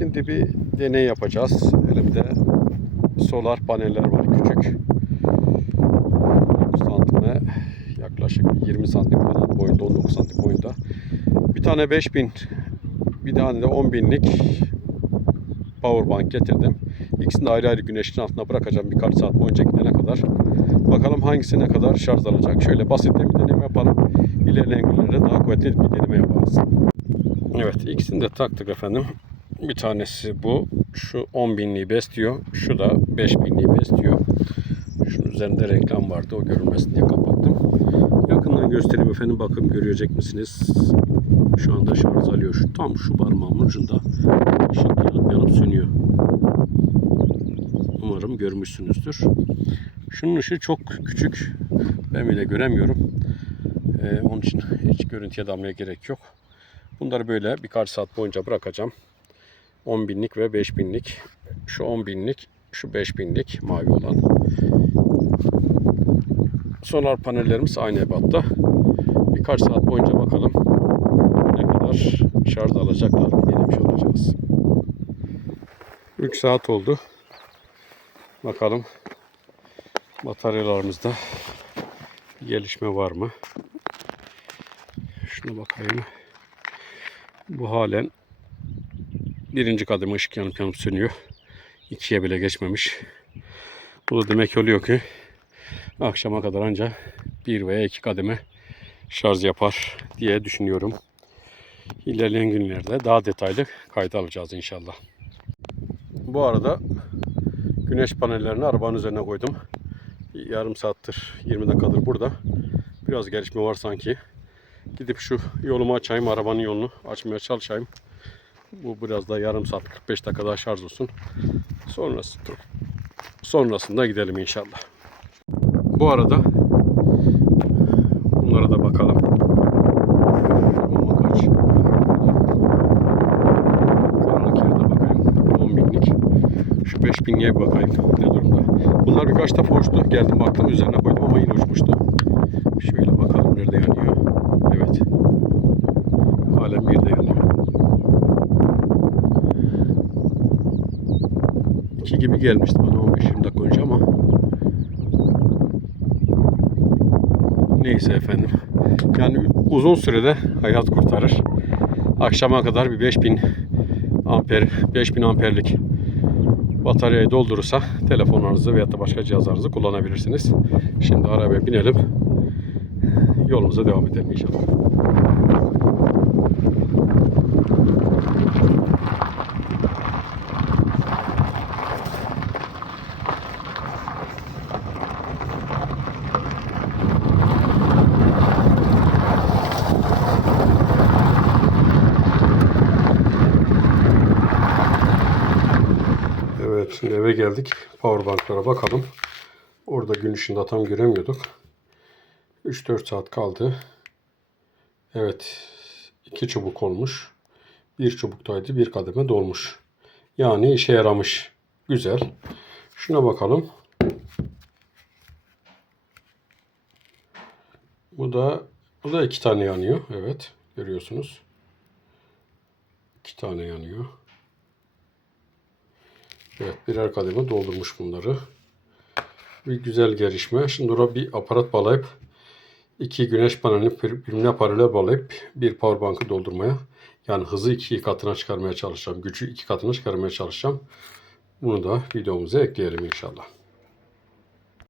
Şimdi bir deney yapacağız. Elimde solar paneller var küçük. 9 santime yaklaşık 20 santim falan boyunda 19 santim boyunda. Bir tane 5000 bir tane de 10 binlik powerbank getirdim. İkisini ayrı ayrı güneşin altına bırakacağım birkaç saat boyunca gidene kadar. Bakalım hangisine kadar şarj alacak. Şöyle basit bir deneme yapalım. İlerleyen günlerde daha kuvvetli bir deneme yaparız. Evet ikisini de taktık efendim. Bir tanesi bu. Şu 10 binliği besliyor. Şu da 5 binliği besliyor. Şunun üzerinde reklam vardı. O görünmesin diye kapattım. Yakından göstereyim efendim. Bakın görecek misiniz? Şu anda şarj alıyor. Şu, tam şu parmağımın ucunda. Işık yanıp yanıp sönüyor. Umarım görmüşsünüzdür. Şunun ışığı çok küçük. Ben bile göremiyorum. Ee, onun için hiç görüntüye damlaya gerek yok. Bunları böyle birkaç saat boyunca bırakacağım. 10 binlik ve 5 binlik. Şu 10 binlik, şu 5 binlik mavi olan. Solar panellerimiz aynı ebatta. Birkaç saat boyunca bakalım ne kadar şarj alacaklar denemiş olacağız. 3 saat oldu. Bakalım bataryalarımızda gelişme var mı? Şuna bakayım. Bu halen birinci kademe ışık yanıp yanıp sönüyor. İkiye bile geçmemiş. Bu da demek oluyor ki akşama kadar anca bir veya iki kademe şarj yapar diye düşünüyorum. İlerleyen günlerde daha detaylı kayda alacağız inşallah. Bu arada güneş panellerini arabanın üzerine koydum. Yarım saattir 20 dakikadır burada. Biraz gelişme var sanki. Gidip şu yolumu açayım, arabanın yolunu açmaya çalışayım. Bu biraz da yarım saat 45 dakika daha şarj olsun. Sonrası, sonrasında gidelim inşallah. Bu arada bunlara da bakalım. Ama kaç? Karanlık yerde bakayım. 10 binlik. Şu 5 binliğe bir bakayım ne durumda. Bunlar birkaç defa uçtu. Geldim baktım üzerine koydum ama yine uçmuştu. Şöyle bakalım nerede yanıyor. Evet. Halen bir de yanıyor. İki gibi gelmişti bana 15-20 dakika önce ama neyse efendim. Yani uzun sürede hayat kurtarır. Akşama kadar bir 5000 amper 5000 amperlik bataryayı doldurursa telefonlarınızı veya da başka cihazlarınızı kullanabilirsiniz. Şimdi arabaya binelim. Yolumuza devam edelim inşallah. Evet şimdi eve geldik. Powerbanklara bakalım. Orada gün ışığında tam göremiyorduk. 3-4 saat kaldı. Evet. iki çubuk olmuş. Bir çubuktaydı. Bir kademe dolmuş. Yani işe yaramış. Güzel. Şuna bakalım. Bu da bu da iki tane yanıyor. Evet. Görüyorsunuz. İki tane yanıyor. Evet birer kademe doldurmuş bunları. Bir güzel gelişme. Şimdi oraya bir aparat bağlayıp iki güneş panelini birbirine paralel bağlayıp bir powerbank'ı doldurmaya yani hızı iki katına çıkarmaya çalışacağım. Gücü iki katına çıkarmaya çalışacağım. Bunu da videomuza ekleyelim inşallah.